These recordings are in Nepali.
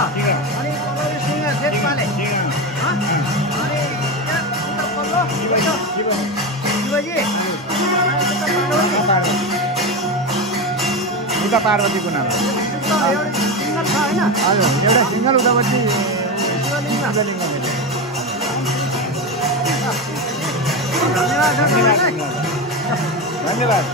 अनि सिंह देशपाले अनि पल्लो शिवजी उता पार्वतीको नाम सिंगल छ होइन हजुर एउटा सिङ्गल उतापट्टि शिवलिङ्ग धन्यवाद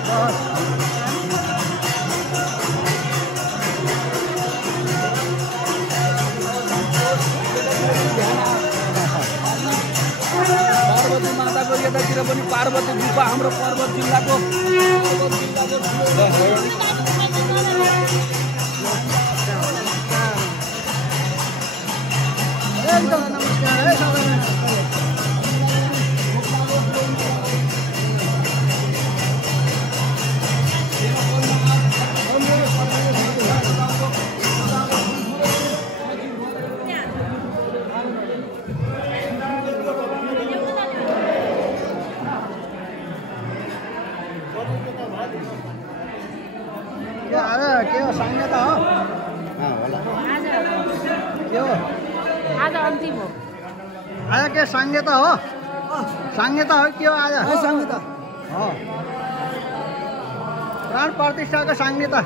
पार्वती माताको यतातिर पनि पार्वती गुफा हाम्रो पर्वत जिल्लाको एकदम नमस्कार है सबैलाई के हो साङ्गता हो के हो आज अन्तिम हो आज के साङ्गता हो साङ्गता हो के हो आज साङ्गता हो प्राण प्रतिष्ठाको साङ्गता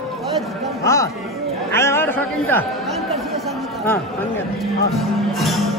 आजबाट सकिन्छ साङ्गता